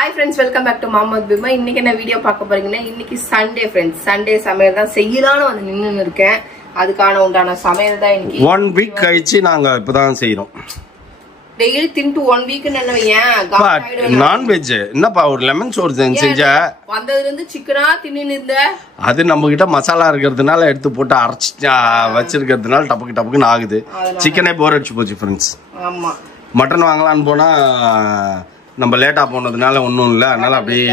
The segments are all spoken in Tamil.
Hi friends, welcome back to Mama's Bima. இன்னைக்கு என்ன வீடியோ பார்க்க போறீங்கன்னா இன்னைக்கு சண்டே फ्रेंड्स. சண்டே சமையல் தான் செய்யலாம்னு வந்து நின்னு இருக்கேன். அதுக்கான உண்டான சமையல் தான் இன்னைக்கு 1 வீக் கழிச்சு நாங்க இப்பதான் செய்றோம். டெய்லி தின்டு 1 வீக் என்ன நான் வெஜ் என்னப்பா ஒரு லெமன் சோறு செஞ்ச வந்ததுல இருந்து சிக்கனா தின்னின்னு இருந்த அது நம்ம கிட்ட மசாலா இருக்கிறதுனால எடுத்து போட்டு அரைச்சு வச்சிருக்கிறதுனால டபக்குன்னு ஆகுது. சிக்கனே போர் அடிச்சு போச்சு फ्रेंड्स. ஆமா மட்டன் வாங்கலாம்னு போனா நம்ம லேட்டா போனதுனால ஒண்ணும் இல்ல அதனால அப்படியே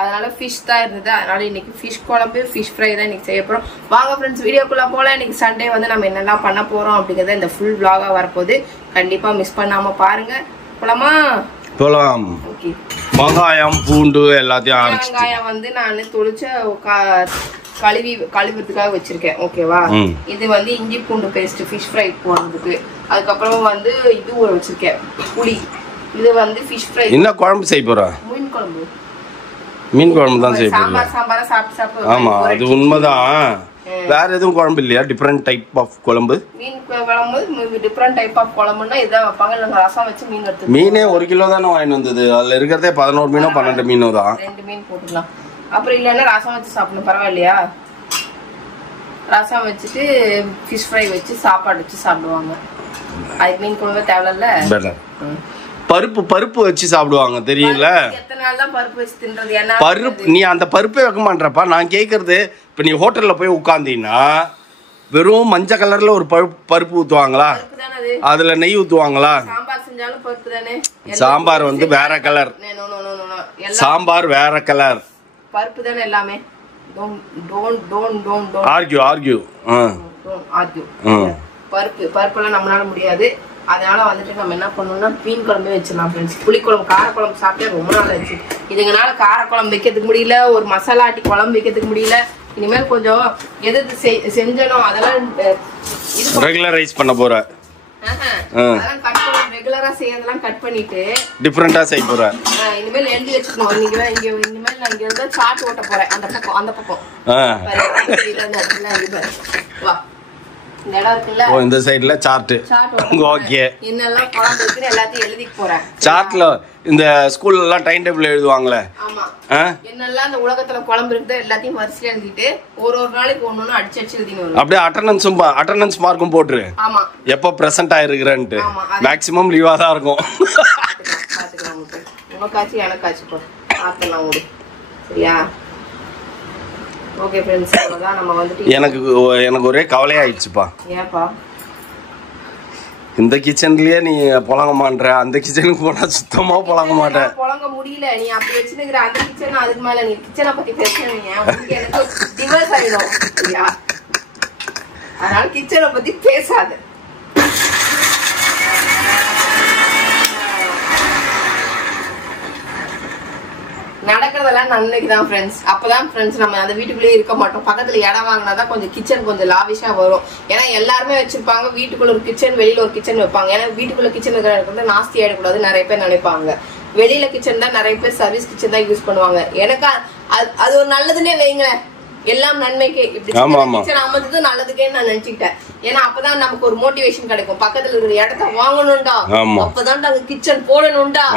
அதனால ஃபிஷ் தான் இருந்தது. அதனால இன்னைக்கு ஃபிஷ் குழம்பு ஃபிஷ் ஃப்ரை தான் இன்னைக்கு செய்ய போறோம். வாங்க फ्रेंड्स வீடியோக்குள்ள போலாம். இன்னைக்கு சண்டே வந்து நம்ம என்னெல்லாம் பண்ண போறோம் அப்படிங்கறத இந்த ஃபுல் vlog-ஆ வரப்போகுது. கண்டிப்பா மிஸ் பண்ணாம பாருங்க. போலாமா? போலாம். ஓகே. வெங்காயம் பூண்டு எல்லாத்தையும் அரைச்சு வெங்காயம் வந்து நான் தொளிச்ச கழுவுறதுக்காக வச்சிருக்கேன். ஓகேவா? இது வந்து இஞ்சி பூண்டு பேஸ்ட் ஃபிஷ் ஃப்ரை போடுறதுக்கு. அதுக்கப்புறம் வந்து இது ஊற வச்சிருக்கேன் புளி. இது வந்து ஃபிஷ் ஃப்ரை. என்ன குழம்பு செய்ய போறா? மீன் குழம்பு. மீன் குழம்பு தான் செய்ய போறா. சாம்பார் சாப்பிட்டு ஆமா அது உண்மைதான். வேற எதுவும் குழம்பு இல்லையா? டிஃபரெண்ட் டைப் ஆஃப் குழம்பு. மீன் குழம்பு டிஃபரெண்ட் டைப் ஆஃப் குழம்புன்னா இதான் வைப்பாங்க. இல்ல ரசம் வச்சு மீன் எடுத்து. மீனே 1 கிலோ தானே வாங்கிட்டு வந்தது. அதுல இருக்கிறதே 11 மீனோ 12 மீனோ தான். 2 மீன் போட்டுக்கலாம். அப்புறம் இல்லன்னா ரசம் வச்சு சாப்பிடணும். பரவாயில்லையா? ரசம் வச்சுட்டு ஃபிஷ் ஃப்ரை வச்சு சாப்பாடு வச்சு சாப்பிடுவாங்க. அதுக்கு மீன் குழம்பு தேவையில்ல. பருப்பு வச்சு சாப்பிடுவாங்க தெரியல. எத்தனை நாள் தான் பருப்பு வச்சு தின்றது? என்ன பருப்பு நீ அந்த பருப்பே வைக்க மாட்டேறப்பா. நான் கேட்கறது இப்ப நீ ஹோட்டல்ல போய் உட்காந்தீங்கன்னா வெறும் மஞ்சள் கலர்ல ஒரு பருப்பு ஊத்துவாங்களா? அதுல நெய் ஊத்துவாங்களா? சாம்பார் செஞ்சாலும் பருப்பு தானே. சாம்பார் வந்து வேற கலர். சாம்பார் வேற கலர். பருப்பு தானே எல்லாமே. ஆர்கியூ பருப்புலாம் நம்மளால முடியாது. அதனால வந்துட்டு நம்ம என்ன பண்ணணும்னா மீன் குழம்பு வச்சிடலாம் ஃப்ரெண்ட்ஸ். புளிக்குழம்பு காரக்குழம்பு சாப்பிட்டே ரொம்ப நாள் ஆச்சு. இதுங்கனால காரக்குழம்பு வைக்கிறதுக்கு முடியல, ஒரு மசாலா ஆட்டி குழம்பு வைக்கிறதுக்கு முடியல. இனிமேல் கொஞ்சம் எது செஞ்சனோ அதெல்லாம் ரெகுலரைஸ் பண்ண போற. அதெல்லாம் கட் பண்ணி ரெகுலரா செய்யறதெல்லாம் கட் பண்ணிட்டு டிஃபரெண்டா செய்ய போற. இனிமேல் எழுதி வச்சுக்கணும். இனிமேல் நான் இங்க இருந்தா சாட் ஓட்ட போறேன். அந்த பக்கம் வா. இந்த சைடுல சார்ட். ஓகே. என்னெல்லாம் குழம்பு இருக்குன்னு எல்லாத்தையும் எழுதி போறேன். சார்ட்ல இந்த ஸ்கூல்ல எல்லாம் டைம் டேபிள் எழுதுவாங்களே. ஆமா. என்னெல்லாம் இந்த உலகத்துல குழம்பு இருக்குதோ எல்லாத்தையும் வரிசையா எழுதிட்டு ஒரு நாளைக்கு ஒண்ணு அடிச்சு எழுதிட்டு வரும். அப்படியே அட்டெண்டன்ஸ் மார்க்கும் போட்டுரு. ஆமா. எப்ப பிரசன்ட் ஆயிருக்கிறேன்ட்டு. மேக்ஸிமம் லீவா தான் இருக்கும். பாத்துக்கலாம். உனக்காச்சு எனக்காச்சு போ. ஆத்தலாம் ஓடு. சரியா? ஓகே फ्रेंड्स, அதான் நம்ம வந்துட்டு எனக்கு ஒரே கவலை ஆயிடுச்சுப்பா. ஏப்பா? இந்த கிச்சன்லயே நீ புழங்கமான்ற, அந்த கிச்சனுக்கு போனா சுத்தமா புழங்க மாட்டேன். புழங்க முடியல. நீ அப்படி வச்சிருக்கிற அந்த கிச்சன் அதுக்கு மேல நீ கிச்சனை பத்தி பேசுறீங்க. எனக்கு டிவோர்ஸ் ஆயிடும். சரியா? அதனால கிச்சனை பத்தி பேசாத. நடக்கிறதெல்லாம் நன்மைக்கு தான் ஃப்ரெண்ட்ஸ். அப்பதான் ஃப்ரெண்ட்ஸ் நம்ம அந்த வீட்டுக்குள்ளேயே இருக்க மாட்டோம். பக்கத்துல இடம் வாங்கினாதான் கொஞ்சம் கிச்சன் கொஞ்சம் லாவிஷா வரும். ஏன்னா எல்லாருமே வச்சிருப்பாங்க வீட்டுக்குள்ள ஒரு கிச்சன், வெளியில ஒரு கிச்சன் வைப்பாங்க. ஏன்னா வீட்டுக்குள்ள கிச்சன் இருக்கிறது நாஸ்தி ஆயிடக்கூடாது நிறைய பேர் நினைப்பாங்க. வெளியில கிச்சன் தான் நிறைய பேர் சர்வீஸ் கிச்சன் தான் யூஸ் பண்ணுவாங்க. எனக்கு அது ஒரு நல்லதுன்னே வைங்களேன். எல்லாம் நன்மைக்கு. இப்படி கிச்சன் அமைந்தது நல்லதுக்கேன்னு நான் நினைச்சுக்கிட்டேன். ஏன்னா அப்பதான் நமக்கு ஒரு மோட்டிவேஷன் கிடைக்கும். பக்கத்துல இருக்கிற இடத்த வாங்கணும்டா, அப்பதான் நாங்க கிச்சன் போடணும்டா.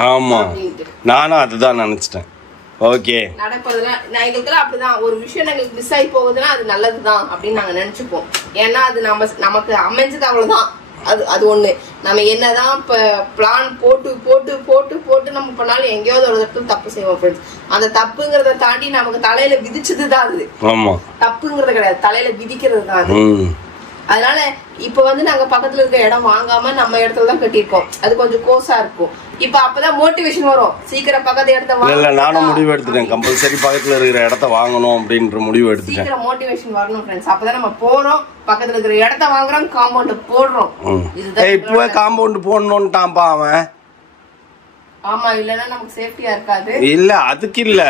நானும் அதுதான் நினைச்சிட்டேன். ஓகே. நடப்பதுல எங்களுக்குலாம் அப்படிதான். ஒரு விஷயம் எங்களுக்கு மிஸ் ஆகி போகுதுன்னா அது நல்லதுதான் அப்படின்னு நாங்க நினைச்சுப்போம். ஏன்னா அது நமக்கு அமைஞ்சது அவ்வளவுதான். அது ஒண்ணு. நம்ம என்னதான் பிளான் போட்டு நம்ம பண்ணாலும் எங்கேயாவது ஒரு இடத்துல தப்பு செய்வோம் ஃப்ரெண்ட்ஸ். அந்த தப்புங்கிறத தாண்டி நமக்கு தலையில விதிச்சதுதான் அது. தப்புங்கிறது கிடையாது, தலையில விதிக்கிறது தான் அது. அதனால இப்ப வந்து நாங்க பக்கத்துல இருக்க இடம் வாங்காம நம்ம இடத்துல தான் கட்டியிருக்கோம். அது கொஞ்சம் கோசா இருக்கும். இப்ப அப்பதான் மோட்டிவேஷன் வரும். சீக்கிரம் பக்கத்து இடத்த வாங்க. நானும் முடிவு எடுத்துட்டேன். கம்பல்சரி பக்கத்துல இருக்கிற இடத்த வாங்கணும் அப்படின்ற முடிவு எடுத்துட்டேன். சீக்கிரம் மோட்டிவேஷன் வரணும் ஃப்ரெண்ட்ஸ். அப்பதான் நம்ம போறோம், பக்கத்துல இருக்கிற இடத்த வாங்குறோம், காம்பவுண்ட் போடுறோம். இப்பவே காம்பவுண்ட் போடணும்ட்டான்பா அவன். ஆமா, இல்லன்னா நமக்கு சேஃப்டியா இருக்காது. இல்ல அதுக்கு இல்ல,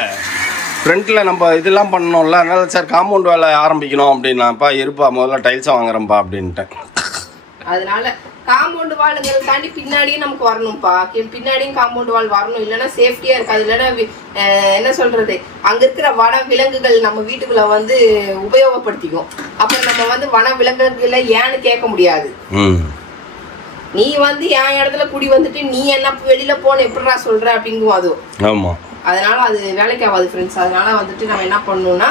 ஃப்ரண்ட்ல நம்ம இதெல்லாம் பண்ணணும்ல. அதனால சார் காம்பவுண்ட் வேலை ஆரம்பிக்கணும் அப்படின்னாப்பா. இருப்பா முதல்ல டைல்ஸ் வாங்குறேன்ப்பா அப்படின்ட்டேன். அதனால காம்பவுண்ட் வால்ங்கிறத தாண்டி பின்னாடியும் நமக்கு வரணும்ப்பா. பின்னாடியும் காம்பவுண்ட் வால் வரணும். இல்லைன்னா சேஃப்டியா இருக்காது. இல்லைன்னா என்ன சொல்றது, அங்க இருக்கிற வன விலங்குகள் நம்ம வீட்டுக்குள்ள வந்து உபயோகப்படுத்திக்கும். அப்புறம் நம்ம வந்து வன விலங்குகளை ஏன்னு கேட்க முடியாது. நீ வந்து என் இடத்துல குடி வந்துட்டு நீ என்ன வெளியில போன எப்படிடா சொல்ற அப்படிங்குவோம். அது ஆமா. அதனால அது வேலைக்கு ஆகாது ஃப்ரெண்ட்ஸ். அதனால வந்துட்டு நம்ம என்ன பண்ணணும்னா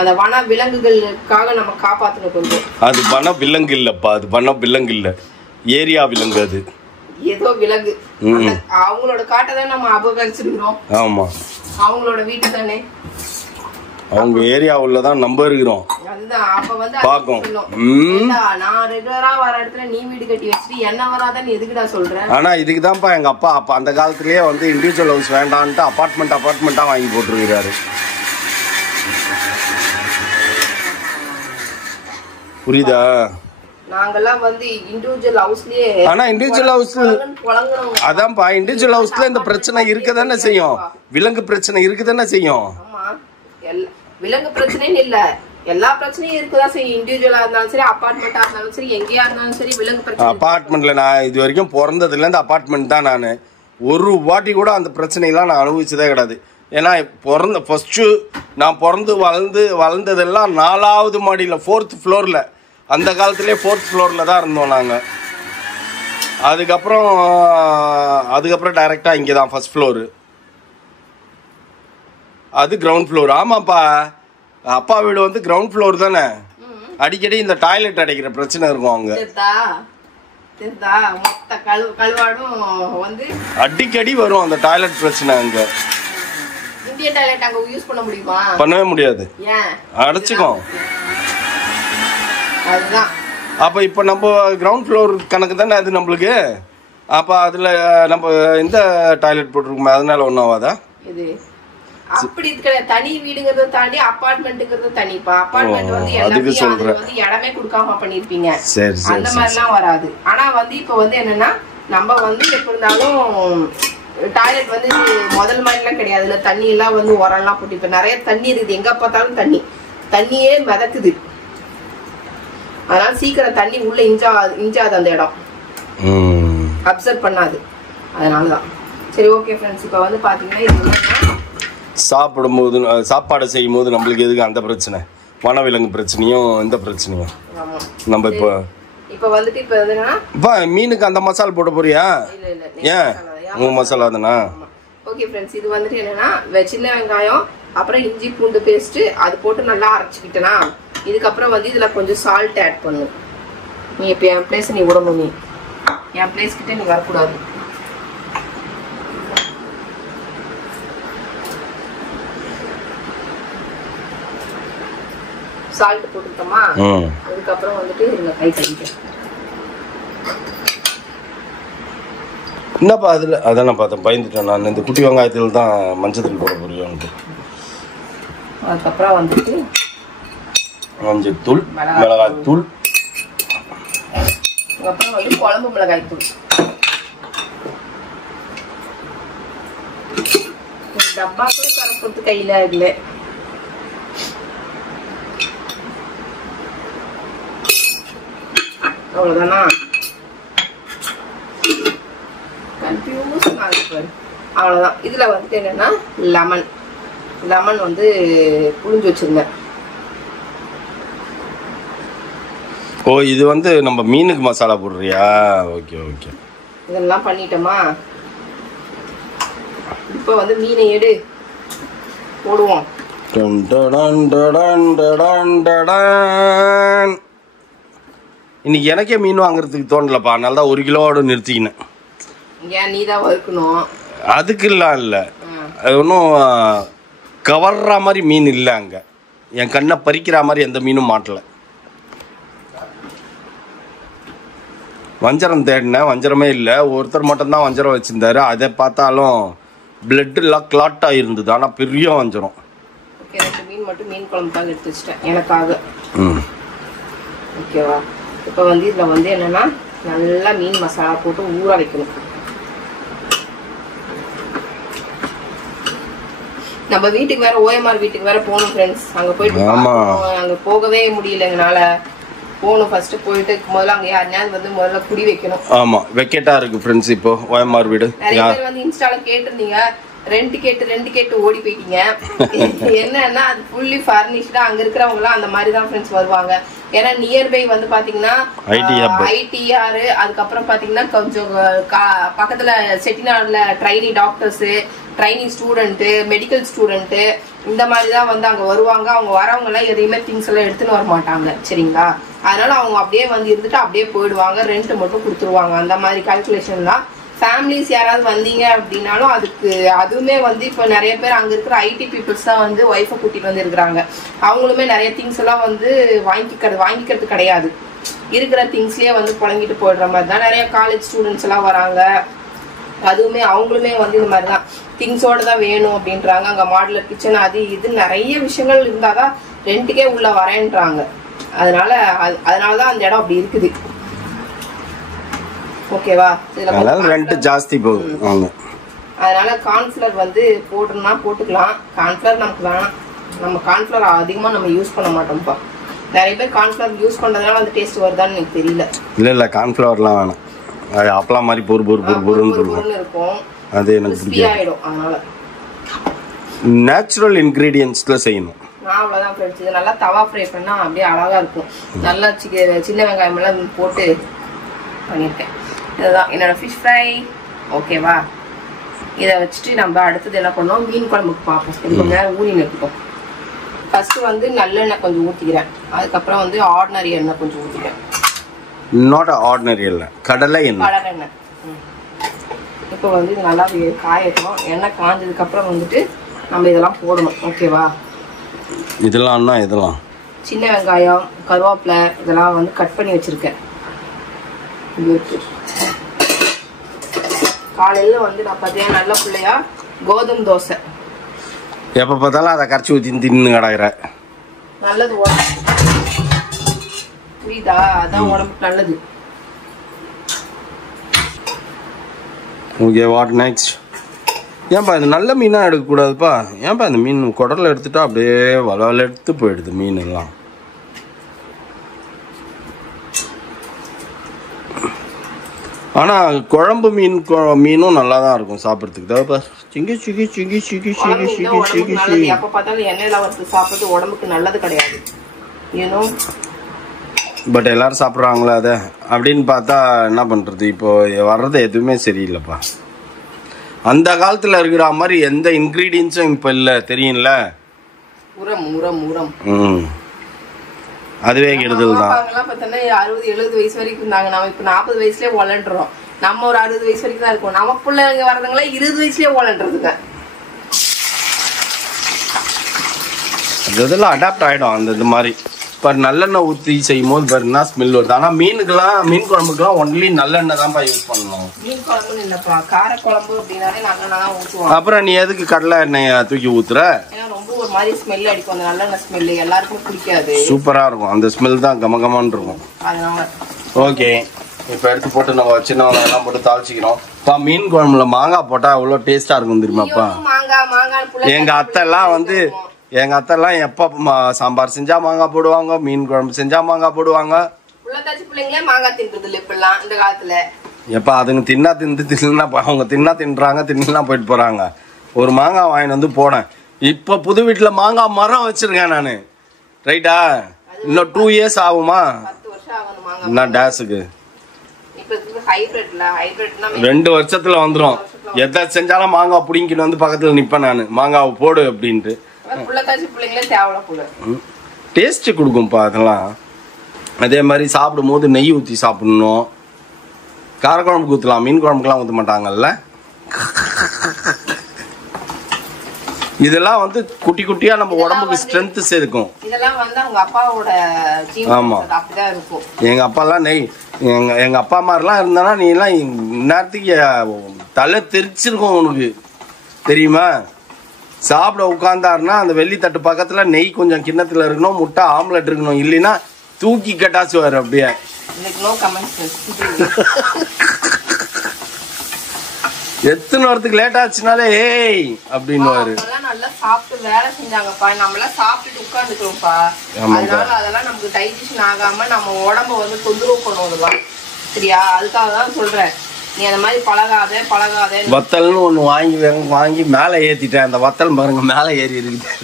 அந்த வன விலங்குகளுக்காக நம்ம காப்பாற்றணும் கொஞ்சம். அது வன விலங்கு இல்லப்பா, அது வன விலங்கு இல்ல, ஏரியா விலங்கு. அது ஏதோ விலங்கு, அவங்களோட காட்டை தான் நம்ம அபகரிச்சிருக்கிறோம். ஆமா, அவங்களோட வீட்டு தானே, அவங்க ஏரியா உள்ளதான் நம்ம இருக்கிறோம். அதுதான் அப்ப வந்து பாக்கும். நான் ரெகுலரா வர இடத்துல நீ வீடு கட்டி வச்சுட்டு என்ன வராதன்னு எதுக்குடா சொல்றேன்? ஆனா இதுக்குதான்ப்பா எங்க அப்பா அப்ப அந்த காலத்திலேயே வந்து இண்டிவிஜுவல் ஹவுஸ் வேண்டான்ட்டு அபார்ட்மெண்டா வாங்கி போட்டுருக்காரு. புரியுதா? நாங்கெல்லாம் வந்து இண்டிவிஜுவல் ஹவுஸ்லயே, ஆனா இண்டிவிஜுவல் ஹவுஸ் அதான்ப்பா, இண்டிவிஜுவல் ஹவுஸ்ல இந்த பிரச்சனை இருக்கதானே செய்யும், விலங்கு பிரச்சனை இருக்கதானே செய்யும். ஆமா, விலங்கு பிரச்சனைன்னு இல்ல, எல்லா பிரச்சனையும் இருக்குதான் செய்யும். இண்டிவிஜுவலா இருந்தாலும் சரி, அபார்ட்மெண்டா இருந்தாலும் சரி, எங்கேயா இருந்தாலும் சரி விலங்கு பிரச்சனை. அபார்ட்மெண்ட்ல நான் இது வரைக்கும் பிறந்ததுல இருந்து அபார்ட்மெண்ட் தான். நான் ஒரு வாட்டி கூட அந்த பிரச்சனையெல்லாம் நான் அனுபவிச்சதே கிடையாது. ஏன்னா ஃபர்ஸ்ட் நான் பிறந்து வளர்ந்ததெல்லாம் 4வது மாடியில் 4th ஃப்ளோரில், அந்த காலத்திலே 4th ஃப்ளோரில் தான் இருந்தோம் நாங்கள். அதுக்கப்புறம் டைரெக்டாக இங்கே தான் 1st ஃப்ளோரு, அது கிரவுண்ட் ஃப்ளோர். ஆமாப்பா, அப்பா வீடு வந்து கிரவுண்ட் ஃப்ளோர் தானே. அடிக்கடி இந்த டாய்லெட் அடைக்கிற பிரச்சனை இருக்கும் அங்கே. அடிக்கடி வரும் அந்த டாய்லெட் பிரச்சனை அங்கே. இந்தியன் டாய்லெட் அங்க யூஸ் பண்ண முடியுமா? பண்ணவே முடியாது, ஏன்? அடைச்சிக்கும். அதுதான். அப்ப இப்ப நம்ம கிரவுண்ட் ஃப்ளோர் கணக்கு தானே அது நம்மளுக்கு. அப்ப அதுல நம்ம எந்த டாய்லெட் போட்டுருக்கோமே, அதனால ஒன்றும் ஆகாதா? இது அப்படி கிடையாது. தனி வீடுங்கறத தாண்டி அபார்ட்மெண்ட்ங்கிறது தனிப்பா. அபார்ட்மெண்ட் வந்து எல்லாத்தையும் வந்து இடமே கொடுக்காம பண்ணிருப்பீங்க, அந்த மாதிரி எல்லாம் வராது. ஆனா வந்து இப்ப வந்து என்னன்னா நம்ம வந்து எப்படி இருந்தாலும் டாய்லெட் வந்து முதல் மாதிரி எல்லாம் கிடையாது. இல்ல தண்ணி எல்லாம் வந்து உரம்லாம் போட்டு இப்ப நிறைய தண்ணி இருக்குது, எங்க பார்த்தாலும் தண்ணியே மிதக்குது. அதனால சீக்கிரம் தண்ணி உள்ள இஞ்சாது, அந்த இடம் அப்சர்வ் பண்ணாது. அதனாலதான். சரி, ஓகே ஃப்ரெண்ட்ஸ், இப்ப வந்து பாத்தீங்கன்னா இது சாப்பிடும்போது சாப்பாடு செய்யும் போது நம்மளுக்கு எதுக்கு அந்த பிரச்சனை, வனவிலங்கு பிரச்சனையும் இந்த பிரச்சனையும். நம்ம இப்ப வந்துட்டு இப்ப என்னன்னா மீனுக்கு அந்த மசாலா போட போறியா? ஏன் உங்க மசாலா தானா? ஓகே ஃப்ரெண்ட்ஸ், இது வந்துட்டு என்னன்னா சின்ன வெங்காயம், அப்புறம் இஞ்சி பூண்டு பேஸ்ட், அது போட்டு நல்லா அரைச்சிக்கிட்டேனா, இதுக்கப்புறம் வந்து இதுல கொஞ்சம் சால்ட் ஆட் பண்ணு. நீ இப்ப என் பிளேஸ் நீ விடணும், நீ என் பிளேஸ் கிட்ட நீ வரக்கூடாது. சால்ட் போட்டுட்டோமா, அதுக்கப்புறம் வந்துட்டு இதுல கை கழிக்க. என்னப்பா அதுல அதான் நான் பார்த்தேன், பயந்துட்டேன் நான். இந்த குட்டி வெங்காயத்தில் தான் மஞ்சள் போட போறியோன்ட்டு. அதுக்கப்புறம் வந்துட்டு மஞ்சள் தூள், மிளகாய் தூள், அப்புறம் வந்து குழம்பு மிளகாய் தூள். டப்பா கூட தரப்போது கையில இல்லை. அவ்வளவுதானா? கன்ஃபியூஷன் ஆகுது. அவ்வளவுதான். இதுல வந்துட்டு என்னன்னா லெமன் வந்து புளிஞ்சு வச்சிருந்தேன். ஓ, இது வந்து நம்ம மீனுக்கு மசாலா போடுறியா? Okay okay. இதெல்லாம் பண்ணிட்டோமா, இப்போ வந்து மீனை எடு போடுவோம். இன்னைக்கு எனக்கே மீன் வாங்குறதுக்கு தோணலப்பா, அதனால தான் 1 கிலோவோட நிறுத்திக்கினேன். ஏன் நீ தான் வறுக்கணும்? அதுக்கெல்லாம் இல்லை, அது ஒன்றும் கவர்ற மாதிரி மீன் இல்லை அங்கே. என் கண்ணை பறிக்கிற மாதிரி எந்த மீனும் மாட்டலை. வஞ்சரம் தேடினேன், வஞ்சரமே இல்லை. ஒருத்தர் மட்டும்தான் வஞ்சரம் வச்சுருந்தாரு. அதை பார்த்தாலும் பிளட்டெல்லாம் கிளாட்டாக இருந்தது, ஆனால் பெரிய வஞ்சரம். ஓகே, 2 மீன் மட்டும் மீன் குழம்புக்காக எடுத்து வச்சிட்டேன் எனக்காக. ஓகேவா? இப்போ வந்து இதில் வந்து என்னன்னா நல்லா மீன் மசாலா போட்டு ஊற வைக்கணும். நம்ம வீட்டுக்கு வேற ஓஎம்ஆர் வீட்டுக்கு வேற போகணும் ஃப்ரெண்ட்ஸ். அங்கே போயிட்டு அங்கே போகவே முடியல எங்களால. போகணும், ஃபர்ஸ்ட் போயிட்டு முதல்ல அங்கே யாருனாவது வந்து முதல்ல குடி வைக்கணும். ஆமா, வெக்கேட்டா இருக்கு ஃப்ரெண்ட்ஸ். இப்போ ஓஎம்ஆர் வீடு நிறைய பேர் வந்து இன்ஸ்டால கேட்டிருந்தீங்க, ரெண்ட் கேட்டு ஓடி போயிட்டீங்க. என்னன்னா அது ஃபுல்லி ஃபர்னிஷ்டா, அங்க இருக்கிறவங்க எல்லாம் அந்த மாதிரி தான் ஃப்ரெண்ட்ஸ் வருவாங்க. ஏன்னா நியர்பை வந்து பாத்தீங்கன்னா ஐடிஆர், அதுக்கப்புறம் பாத்தீங்கன்னா கொஞ்சம் பக்கத்துல செட்டிநாடுல trainee doctors, training student, medical student இந்த மாதிரி தான் வந்து அங்கே வருவாங்க. அவங்க வரவங்கலாம் எதையுமே திங்ஸ் எல்லாம் எடுத்துன்னு வர மாட்டாங்க சரிங்களா. அதனால அவங்க அப்படியே வந்து இருந்துட்டு அப்படியே போயிடுவாங்க, ரெண்ட் மட்டும் கொடுத்துருவாங்க. அந்த மாதிரி கால்குலேஷன் தான். ஃபேமிலிஸ் யாராவது வந்தீங்க அப்படின்னாலும் அதுவுமே வந்து இப்போ நிறைய பேர் அங்கே இருக்கிற ஐடி பீப்புள்ஸ் தான் வந்து ஒய்ஃபை கூட்டிகிட்டு வந்து இருக்கிறாங்க. அவங்களுமே நிறைய திங்ஸ் எல்லாம் வந்து வாங்கிக்கிறது கிடையாது. இருக்கிற திங்ஸ்லேயே வந்து புழங்கிட்டு போயிடுற மாதிரி தான். நிறைய காலேஜ் ஸ்டூடெண்ட்ஸ் எல்லாம் வராங்க. அதுவுமே அவங்களுமே வந்து இந்த மாதிரி தான் திங்ஸோட தான் வேணும் அப்படின்றாங்க. அங்கே மாடுலர் கிச்சன் அது இது நிறைய விஷயங்கள் இருந்தால் தான் ரெண்ட்டுக்கே உள்ள வரேன்றாங்க. அதனால தான் அந்த இடம் அப்படி இருக்குது. ஓகேவா? ரெண்ட் ஜாஸ்தி போகுது. அதனால கார்ன்ஃப்ளவர் வந்து போட்டுனா போட்டுக்கலாம். கார்ன்ஃப்ளவர் நமக்கு வேணாம். நம்ம கார்ன்ஃப்ளவர் அதிகமாக நம்ம யூஸ் பண்ண மாட்டோம்ப்பா. நிறைய பேர் கார்ன்ஃப்ளவர் யூஸ் பண்ணுறதுனால அந்த டேஸ்ட் வருதான்னு எனக்கு தெரியல. இல்லை கார்ன்ஃப்ளவர்லாம் வேணாம். அது அப்பளம் மாதிரி பொறுன்னு இருக்கும். அது எனக்கு பிடிக்காயிடும். அதனால நேச்சுரல் இன்கிரீடியன்ஸ்ல செய்யணும். நான் அவ்வளோதான் ஃப்ரெண்ட்ஸ். இது நல்லா தவா ஃப்ரை பண்ணால் அப்படியே அழகாக இருக்கும். நல்லா சின்ன வெங்காயம் எல்லாம் போட்டு பண்ணியிருக்கேன். இதுதான் என்னோட ஃபிஷ் ஃப்ரை. ஓகேவா? இதை வச்சுட்டு நம்ம அடுத்தது என்ன பண்ணோம், மீன் குழம்புக்கு பார்ப்போம். இது கொஞ்சம் நேரம் ஊறி நிறுத்திப்போம். ஃபர்ஸ்ட் வந்து நல்லெண்ணெய் கொஞ்சம் ஊற்றிக்கிறேன். அதுக்கப்புறம் வந்து ஆர்டினரி எண்ணெய் கொஞ்சம் ஊற்றிக்கிறேன். நாட் ஆர்டினரி எண்ணெய், கடலை எண்ணெய். இப்போ வந்து இது நல்லா காயட்டும். எண்ணெய் காஞ்சதுக்கப்புறம் வந்துட்டு நம்ம இதெல்லாம் போடணும். ஓகேவா? இதெல்லாம் சின்ன வெங்காயம், கருவேப்பிலை இதெல்லாம் வந்து கட் பண்ணி வச்சுருக்கேன். காலையில் வந்து நான் பார்த்தீங்கன்னா நல்ல பிள்ளையா கோதுமை தோசை எப்போ பார்த்தாலும் அதை கரைச்சி ஊற்றி தின்னு கிடக்குற. நல்லது புரியுதா? அதான் உடம்புக்கு நல்லது. Okay, what next? ஏன்பா இந்த நல்ல மீனாக எடுக்கக்கூடாதுப்பா? ஏன்பா இந்த மீன் குடலில் எடுத்துட்டா அப்படியே வளவல எடுத்து போயிடுது மீன் எல்லாம். ஆனால் குழம்பு மீனும் நல்லா தான் இருக்கும் சாப்பிட்றதுக்கு. தான்ப்பா சிங்கி சிங்கி சிங்கி சிங்கி சிங்கி சிங்கி சிங்கி சிங்கி எப்போ பார்த்தாலும் எண்ணெயில் வறுத்து சாப்பிட்றது உடம்புக்கு நல்லது கிடையாது. ஏனோ பட் எல்லாரும் சாப்பிட்றாங்களா அதை அப்படின்னு பார்த்தா என்ன பண்ணுறது? இப்போ வர்றது எதுவுமே சரியில்லைப்பா. அந்த காலத்தில் இருக்கிற மாதிரி எந்த இன்க்ரீடியன்ஸும் இப்போ இல்லை, தெரியும்ல. அதுவே கெடுதல் தான். 60-70 வயசு வரைக்கும் இருந்தாங்க. நம்ம இப்போ 40 வயசுலேயே வளர்ந்துறோம். நம்ம ஒரு 60 வயசு வரைக்கும் தான் இருக்கோம். நம்ம பிள்ளைங்க வரதுங்களா 20 வயசுலேயே வளர்ந்துருதுங்க. அதெல்லாம் அடாப்ட் ஆகிடும் அந்த மாதிரி. இப்போ நல்லெண்ணெய் ஊற்றி செய்யும் போது பாருன்னா ஸ்மெல் வருது. ஆனால் மீன் குழம்புக்குலாம் ஒன்லி நல்லெண்ணெய் தான்ப்பா யூஸ் பண்ணணும். மீன் குழம்புன்னு இல்லைப்பா, கார குழம்பு அப்படின்னாலே நல்லெண்ணெய் தான் ஊற்றுவோம். அப்புறம் நீ எதுக்கு கடலை எண்ணெயை தூக்கி ஊற்றுற? ஏன்னா ரொம்ப ஒரு மாதிரி ஸ்மெல் அடிக்கும். அந்த நல்லெண்ணெய் ஸ்மெல் எல்லாருக்கும் பிடிக்காது. சூப்பராக இருக்கும் அந்த ஸ்மெல் தான், கமகமான்னு இருக்கும். அதனால ஓகே, இப்போ எடுத்து போட்டு நம்ம சின்ன வெங்காயம் போட்டு தாளிச்சிக்கிறோம். மீன் குழம்புல மாங்காய் போட்டால் அவ்வளோ டேஸ்ட்டாக இருக்கும் தெரியுமாப்பா? எங்க அத்தைலாம் எப்போ சாம்பார் செஞ்சா மாங்காய் போடுவாங்க, மீன் குழம்பு செஞ்சா மாங்காய் போடுவாங்க. எப்ப அதுங்க தின்னா அவங்க தின்னா போயிட்டு போறாங்க. ஒரு மாங்காய் வாங்கிட்டு வந்து போனேன். இப்ப புது வீட்டுல மாங்காய் மரம் வச்சிருக்கேன் நானு. ரைட்டா? இன்னும் 2 இயர்ஸ் ஆகுமா? என்ன டேஸுக்கு 2 வருஷத்துல வந்துடும். எதை செஞ்சாலும் மாங்காய் பிடிங்கிட்டு வந்து பக்கத்துல நிப்பேன் நானு. மாங்காவை போடு அப்படின்ட்டு. டேஸ்ட் கொடுக்கும்பா அதெல்லாம். அதே மாதிரி சாப்பிடும் போது நெய் ஊற்றி சாப்பிடணும். காரக்குழம்புக்கு ஊற்றலாம், மீன் குழம்புக்குலாம் ஊற்ற மாட்டாங்கல்ல. இதெல்லாம் வந்து குட்டி குட்டியா நம்ம உடம்புக்கு ஸ்ட்ரென்த் சேர்க்கும். ஆமா, எங்க அப்பாலாம் நெய் எங்க அப்பா மாதிரிலாம் இருந்தானா நீ எல்லாம் இந்நேரத்துக்கு தலை தெரிச்சிருக்கும் உனக்கு தெரியுமா? சாப்பிட உட்கார்ந்தாருன்னா அந்த வெள்ளி தட்டு பக்கத்துல நெய் கொஞ்சம் கிண்ணத்துல இருக்கணும், முட்டை ஆம்லெட் இருக்கணும். இல்லைன்னா தூக்கி கட்டாச்சுவாரு அப்படியே. எத்தனை வரத்துக்கு லேட் ஆச்சுனாலே ஏய் அப்படின்னு நல்லா சாப்பிட்டு வேலை செஞ்சாங்கப்பா. நம்மளாம் சாப்பிட்டுட்டு உட்காந்துக்கிறோம்ப்பா. அதனால அதெல்லாம் நமக்கு டைஜஷன் ஆகாம நம்ம உடம்ப வந்து தொந்தரவு பண்ணுவோம். சரியா? அதுக்காக தான் சொல்றேன், நீ அந்த மாதிரி பழகாத. வத்தல்னு ஒண்ணு வாங்கி மேல ஏத்திட்டேன். அந்த வத்தல் பாருங்க மேல ஏறி இருக்குது.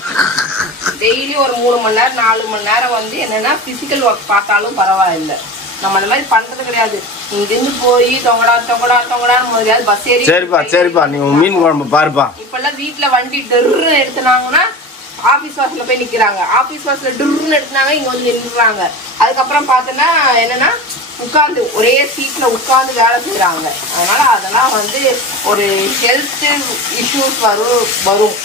டெய்லி ஒரு 3 மணி நேரம் 4 மணி நேரம் வந்து என்னன்னா பிசிக்கல் ஒர்க் பார்த்தாலும் பரவாயில்லை. நம்ம அந்த மாதிரி பண்றது கிடையாது. இங்கிருந்து போய் தொங்கடான்னு முதலியாவது பஸ் ஏறி. சரிப்பா நீ மீன் குழம்பு பாருப்பா. இப்பெல்லாம் வீட்டுல வண்டி டெர்ன்னு எடுத்துனாங்கன்னா ஆபீஸ் வாசல்ல போய் நிக்கிறாங்க. ஆபீஸ் வாசல்ல டெர்ன்னு எடுத்துனாங்க, இங்க வந்து நின்றுறாங்க. அதுக்கப்புறம் பார்த்தோன்னா என்னன்னா உட்காந்து ஒரே சீட்ல உட்காந்து வேலை செய்யறாங்க. அதனால அதெல்லாம் வந்து ஒரு ஹெல்த் இஷ்யூஸ் வரும்.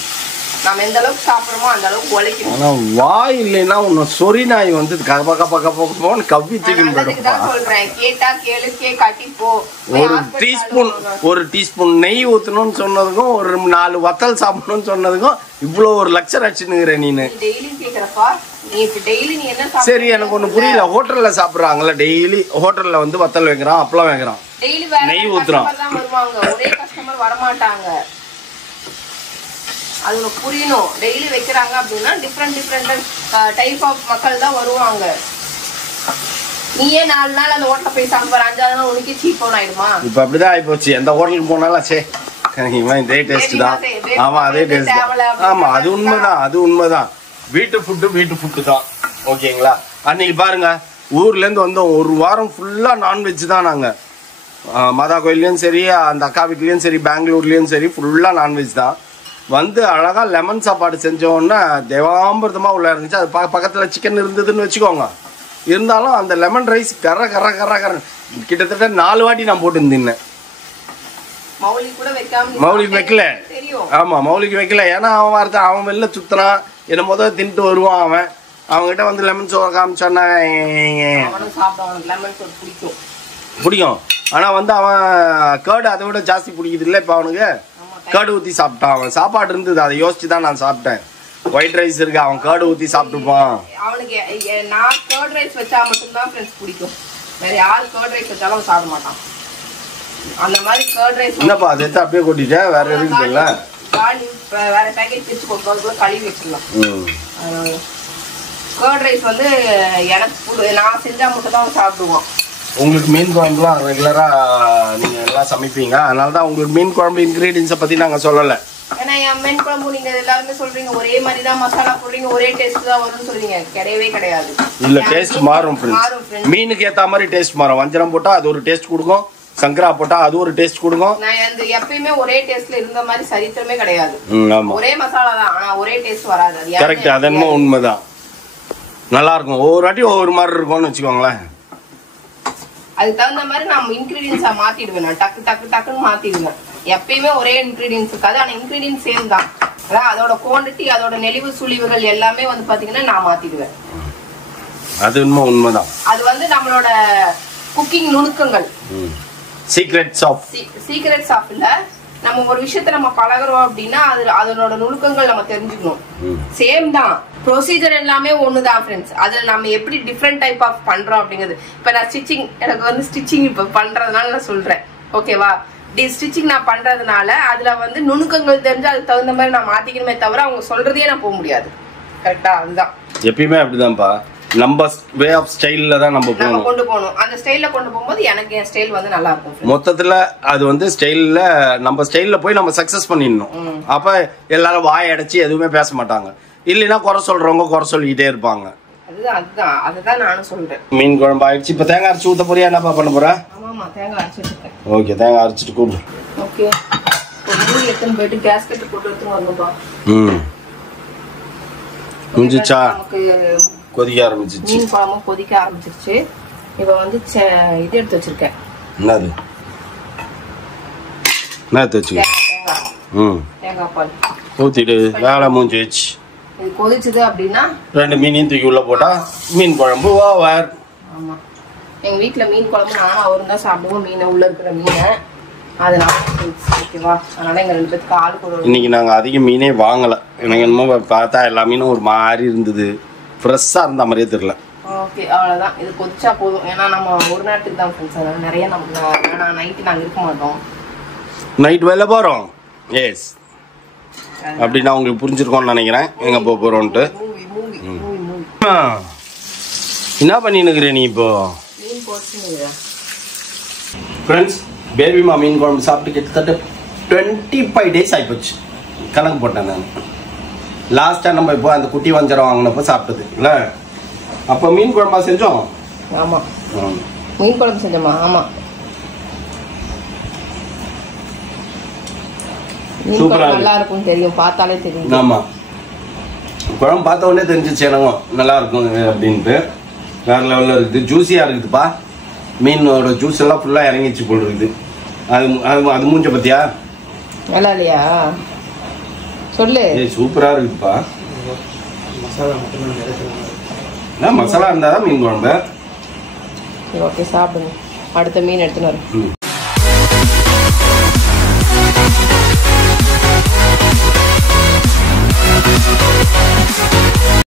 நம்ம எந்த அளவுக்கு சாப்பிடுறோமோ அந்த அளவுக்கு உழைக்கணும். ஆனா வாய் இல்லைன்னா உன்னை சொறி நாய் வந்து கப்போன்னு கவ்வி தூக்கி சொல்றேன். கேட்டா கேளு, கேட்காட்டி போ. ஒரு டீஸ்பூன் நெய் ஊத்தணும்னு சொன்னதுக்கும் ஒரு 4 வத்தல் சாப்பிடணும்னு சொன்னதுக்கும் இவ்வளவு ஒரு லட்சம் அடிச்சுனுங்கிற நீனு. டெய்லியும் கேக்குறப்பா, நீ இப்ப டெய்லி நீ என்ன? சரி, எனக்கு ஒண்ணு புரியல. ஹோட்டல்ல சாப்பிடுறாங்கல்ல, டெய்லி ஹோட்டல்ல வந்து வத்தல் வைக்கிறான், அப்பளம் வைக்கிறான், நெய் ஊத்துறான். வருவாங்க, ஒரே கஸ்டமர் வரமாட்டாங்க. அது உனக்கு புரியணும். டெய்லி வைக்கிறாங்க அப்படின்னா டிஃப்ரெண்ட் டைப் ஆஃப் மக்கள் தான் வருவாங்க. நீயே 4 நாள் அந்த ஹோட்டல போய் சாப்பிடுற, 5ஆவது நாள் உனக்கு சீப் ஆன் ஆயிடுமா? இப்ப அப்படிதான் ஆயிப்போச்சு. எந்த ஹோட்டலுக்கு போனாலும் இதே டேஸ்ட் தான். ஆமா, அதே டேஸ்ட். ஆமா, அது உண்மைதான். வீட்டு ஃபுட்டு தான். ஓகேங்களா? அன்னைக்கு பாருங்க, ஊர்ல இருந்து வந்தோம், ஒரு வாரம் ஃபுல்லா நான்வெஜ் தான். நாங்க மாதா கோயிலையும் சரி, அந்த அக்கா வீட்லயும் சரி, பெங்களூர்லயும் சரி, ஃபுல்லா நான்வெஜ் தான். வந்து அழகா லெமன் சாப்பாடு செஞ்சோன்னா தேவாமிர்தமா உள்ள இருந்துச்சு. அது பக்கத்துல சிக்கன் இருந்ததுன்னு வச்சுக்கோங்க. இருந்தாலும் அந்த லெமன் ரைஸ் கர கிட்டத்தட்ட 4 வாட்டி நான் போட்டு இருந்தேன். மௌலிக்கு வைக்கல. ஆமா, மௌலிக்கு வைக்கல. ஏன்னா அவன் வெளில சுத்தினான், என்ன முதல்ல தின்ட்டு வருவான். அவன்கிட்ட வந்து லெமன் சோறு காமிச்சான்னா பிடிக்கும். ஆனா வந்து அவன் கேர்டு அதை விட ஜாஸ்தி பிடிக்குது இல்லை. இப்ப அவனுக்கு கேர்டு ஊத்தி சாப்பிட்டான். அவன் சாப்பாடு இருந்தது, அதை யோசிச்சு தான் நான் சாப்பிட்டேன். ஒயிட் ரைஸ் இருக்கு, அவன் கேர்டு ஊத்தி சாப்பிட்டுப்பான். அவனுக்கு நான் கேர்ட் ரைஸ் வச்சா மட்டும்தான் ஃப்ரெண்ட்ஸ் பிடிக்கும். வேற யாரு கேர்ட் ரைஸ் வச்சாலும் சாப்பிட மாட்டான். அந்த மாதிரி கேர்ட் ரைஸ் என்னப்பா அதை எடுத்து அப்படியே கொட்டிட்டேன். வேற எதுவும் இல்லை, வேற பேக்கெட் பிரிச்சு கொடுக்கறதுக்குள்ள கழுவி வச்சிடலாம். கேர்ட் ரைஸ் வந்து எனக்கு நான் செஞ்சா மட்டும் தான் சாப்பிடுவோம். உங்களுக்கு மீன் குழம்புலாம் ரெகுலரா நீங்க எல்லாம் சமைப்பீங்க, அதனாலதான் உங்களுக்கு மீன் குழம்பு இன்கிரீடியன்ஸை பத்தி நாங்க சொல்லல. ஏன்னா என் மீன் குழம்பு நீங்க எல்லாருமே சொல்றீங்க ஒரே மாதிரி தான் மசாலா போடுறீங்க, ஒரே டேஸ்ட் தான் வரும்னு சொல்றீங்க. கிடையவே கிடையாது. இல்ல, டேஸ்ட் மாறும். மீனுக்கு ஏத்த மாதிரி டேஸ்ட் மாறும். வஞ்சரம் போட்டா அது ஒரு டேஸ்ட் கொடுக்கும், சங்கரா போட்டா அது ஒரு டேஸ்ட் கொடுக்கும். நான் எப்பயுமே ஒரே டேஸ்ட்ல இருந்த மாதிரி சரித்திரமே கிடையாது. ஒரே மசாலா தான், ஆனா ஒரே டேஸ்ட் வராது. கரெக்ட், அது என்னமோ உண்மைதான். நல்லா இருக்கும். ஒவ்வொரு வாட்டி ஒவ்வொரு மாதிரி இருக்கும்னு வச்சுக்கோங்களேன். அதுக்கு தகுந்த மாதிரி நான் இன்கிரீடியன்ஸா மாத்திடுவேன். நான் டக்குன்னு மாத்திடுவேன். எப்பயுமே ஒரே இன்கிரீடியன்ஸ் இருக்காது, ஆனா இன்கிரீடியன்ஸ் சேம் தான். அதான் அதோட குவாண்டிட்டி, அதோட நெளிவு சுழிவுகள் எல்லாமே வந்து பாத்தீங்கன்னா நான் மாத்திடுவேன். அது உண்மைதான். அது வந்து நம்மளோட குக்கிங் நுணுக்கங்கள், சீக்ரெட்ஸ் ஆஃப் இல்ல. நம்ம ஒரு விஷயத்த நம்ம பழகுறோம் அப்படின்னா அதனோட நுணுக்கங்கள் நம்ம தெரிஞ்சுக்கணும். சேம் தான், ப்ரொசீஜர் எல்லாமே ஒண்ணுதான் ஃப்ரெண்ட்ஸ். அதுல நம்ம எப்படி டிஃப்ரெண்ட் டைப் ஆஃப் பண்றோம் அப்படிங்கிறது. இப்ப நான் ஸ்டிச்சிங், எனக்கு வந்து ஸ்டிச்சிங் இப்ப பண்றதுனால நான் சொல்றேன், ஓகேவா? ஸ்டிச்சிங் நான் பண்றதுனால அதுல வந்து நுணுக்கங்கள் தெரிஞ்சு அதுக்கு தகுந்த மாதிரி நான் மாத்திக்கணுமே தவிர அவங்க சொல்றதையே நான் போக முடியாது. கரெக்டா? அதுதான் எப்பயுமே அப்படிதான்ப்பா. நம்ம வே ஆஃப் ஸ்டைல்ல தான் நம்ம கொண்டு போகணும். அந்த ஸ்டைல்ல கொண்டு போகும்போது எனக்கு என் ஸ்டைல் வந்து நல்லா இருக்கும். மொத்தத்துல அது வந்து ஸ்டைல்ல நம்ம ஸ்டைல்ல போய் நம்ம சக்சஸ் பண்ணிடணும். அப்ப எல்லாரும் வாய் அடைச்சு எதுவுமே பேச மாட்டாங்க. இல்லைன்னா குறை சொல்றவங்க குறை சொல்லிக்கிட்டே இருப்பாங்க. அதுதான் நானும் சொல்றேன். மீன் குழம்பு ஆயிடுச்சு. இப்ப தேங்காய் அரைச்சு ஊத்த போறியா? என்னப்பா பண்ண போற? ஆமாமா, தேங்காய் அரைச்சிட்டு. ஓகே, தேங்காய் அரைச்சிட்டு கூப்பிடு. ஓகே, ஒரு எடுத்து போயிட்டு கேஸ் கட்டு போட்டு எடுத்து வரணும்பா. முடிஞ்சிச்சா? கொதிக்க ஆரம்பிச்சிருச்சு. மீன் குழம்பு கொதிக்க ஆரம்பிச்சிருச்சு. இப்ப வந்து இது எடுத்து வச்சிருக்கேன். என்னது? என்ன எடுத்து வச்சிருக்கேன்? தேங்காய் பால் ஊத்திட்டு வேலை மூஞ்சி வச்சு இது கொதிச்சது அப்படின்னா 2 மீனையும் தூக்கி உள்ள போட்டா மீன் குழம்பு ஓவர். ஆமா, எங்க வீட்டுல மீன் குழம்பு நானும் அவரும் தான் சாப்பிடுவோம். மீனை உள்ள இருக்கிற மீனை, அதனால ஓகேவா? அதனால எங்க 2 பேருக்கு ஆளுக்கு இன்னைக்கு நாங்க அதிக மீனே வாங்கல. எனக்கு என்னமோ பார்த்தா எல்லா மீனும் ஒரு மாதிரி இருந்தது, ஃப்ரெஷ்ஷா இருந்த மாதிரியே தெரியல. ஓகே, அவ்வளவுதான். இது கொதிச்சா போதும். ஏன்னா நம்ம ஒரு நாட்டுக்கு தான் ஃப்ரெண்ட்ஸ், அதனால நிறைய நம்ம நைட்டு நாங்க இருக்க மாட்டோம். நைட் வெளில போறோம். எஸ், அப்படின்னா உங்களுக்கு புரிஞ்சிருக்கோம்னு நினைக்கிறேன் எங்க போறோம்ட்டு. என்ன பண்ணினுக்குற நீ இப்போ? ஃப்ரெண்ட்ஸ், பேபிமா மீன் குழம்பு சாப்பிட்டு கிட்டத்தட்ட 25 days ஆயிப்போச்சு. கணக்கு போட்டேன் நான். லாஸ்டா நம்ம இப்போ அந்த குட்டி வஞ்சரம் வாங்கினப்போ சாப்பிட்டது இல்ல, அப்போ மீன் குழம்பா செஞ்சோம். ஆமா, மீன் குழம்பு செஞ்சோமா? ஆமா, மீன் குழம்பு நல்லா இருக்கும் தெரியும், பார்த்தாலே தெரியும். ஆமா, குழம்பு பார்த்த உடனே தெரிஞ்சிச்சு எனக்கு நல்லா இருக்கும் அப்படின்ட்டு. வேற லெவலில் இருக்குது, ஜூஸியாக இருக்குதுப்பா. மீனோட ஜூஸ் எல்லாம் ஃபுல்லாக இறங்கிச்சு போல் இருக்குது. அது மூஞ்ச பத்தியா நல்லா இல்லையா? சொல்லு. சூப்பராக இருக்குதுப்பா. மசாலா இருந்தால் தான் மீன் குழம்பு. ஓகே, சாப்பிடுங்க. அடுத்த மீன் எடுத்துன்னு வரேன்.